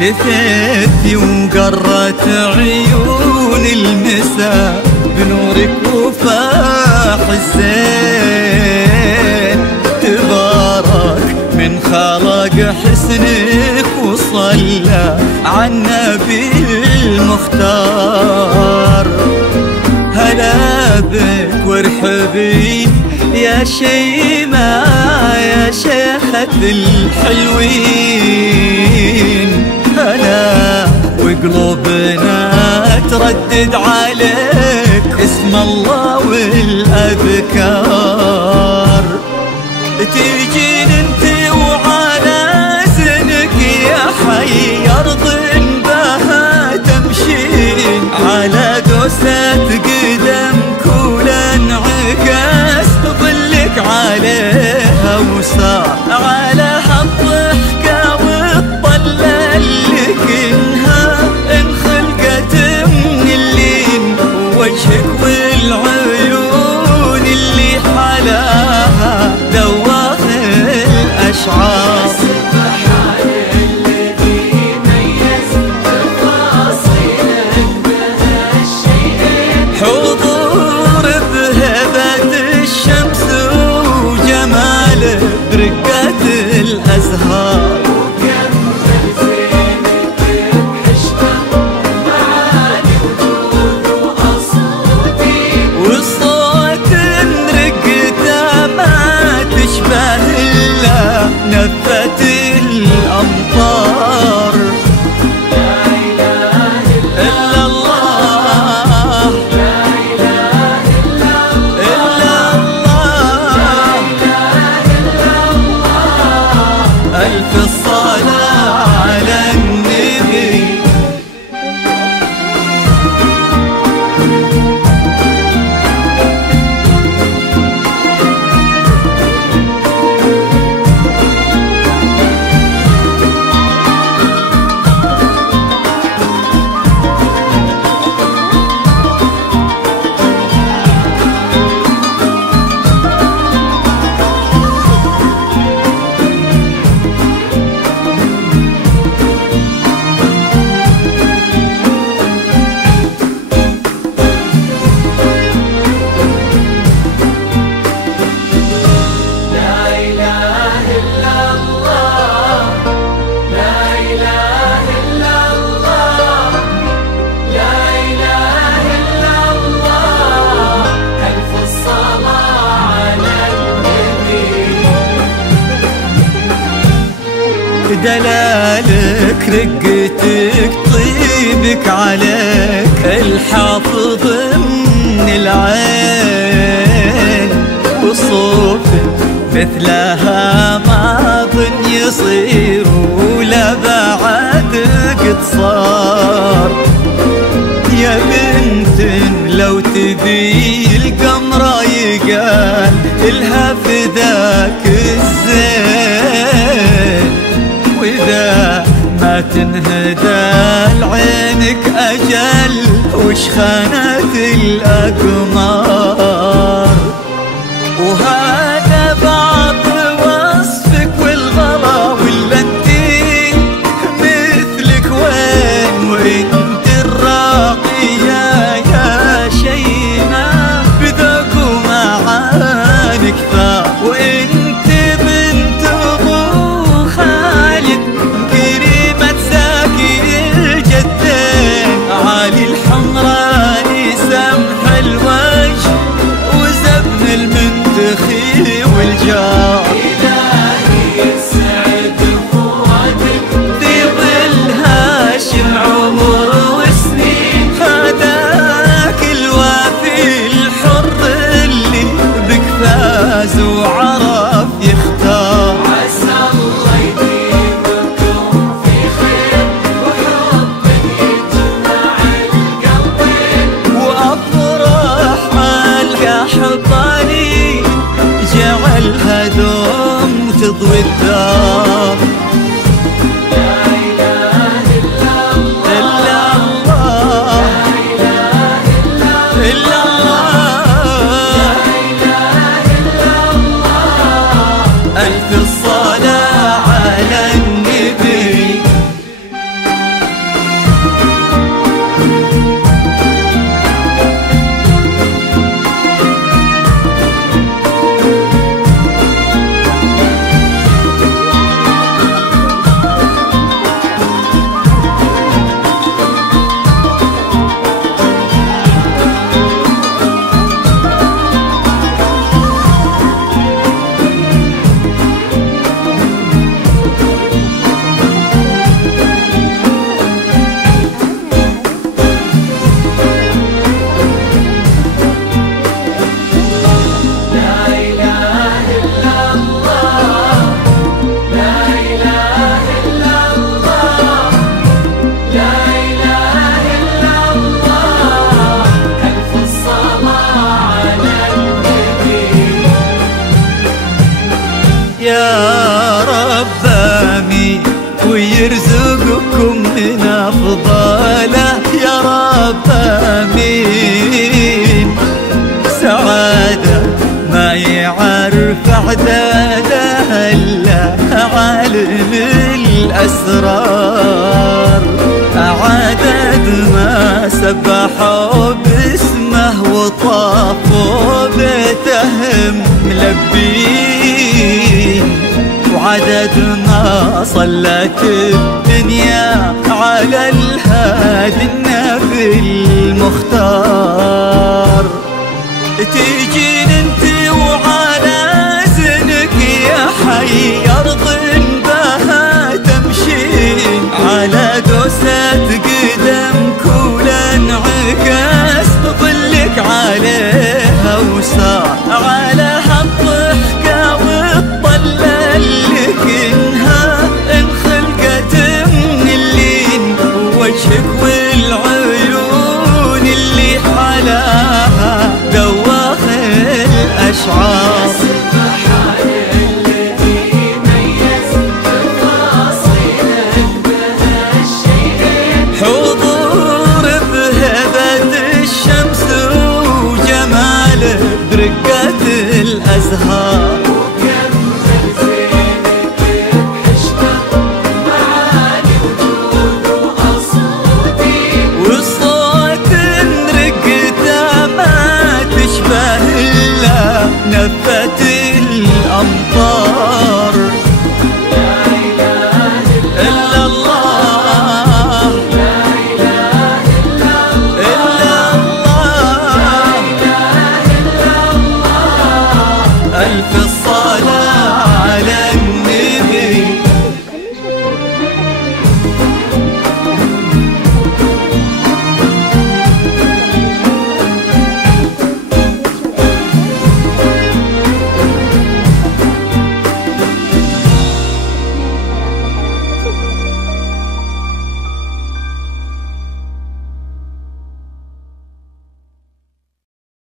لثيتي وقرت عيون المساء بنورك وفاح الزين. تبارك من خلق حسنك وصلى على النبي المختار. هلا بك وارحبي يا شيماء يا شيخة الحلوين. هلا وقلوبنا تردد عليك اسم الله والأذكار. تيجين انت وعلى زنك يا حي أرض بها تمشين. على دوسة قدمك ولانعكاس ظلك عليها وصار. على هالضحكة والطلة اللي كنها انخلقت من اللين. وجهك والعيون اللي حلاها ذواق الأشعار. برقات الأزهار وكمل زينك بحشمة معاني وجود وأصوتي. والصوت رقته ما تشبه إلا نفة الأمطار. لا إله إلا الله لا إله إلا الله. ألف الصلاة على النبي. دلالك رقتك طيبك عليك الحافظ من العين. وصوفك مثلها ما ظن يصير ولا بعد قد صار. يا بنت لو تبي القمرة يقال الها فداك الزين. وإذا ما تنهدى لعينك أجل وش خانت الأقمار. وهذا بعض وصفك والغلا ولا انتي مثلك وين. وانت الراقية يا شيماء بذوق ومعاني كثار. وانت بنت ابو خالد كريمة زاكي الجدين. عالي الحمراني سمح الوجه وزبن المنتخب حبكم من أفضله يا رب آمين. سعادة ما يعرف عدادها إلا عالم الأسرار، عدد ما سبحوا باسمه وطافوا بيتهم ملبين، وعدد ما صلت الدنيا على الهادي النبي المختار. تيجين انت وعلى زنك يا حي أرض بها تمشين، على دوسة قدمك ولانعكاس ظلك عليها وصار على هالضحكة والطلة اللي كنها انخلقت من اللين، ووجهك والعيون اللي حلاها ذواخ الأشعار. حضور بهبة الشمس وجماله برقة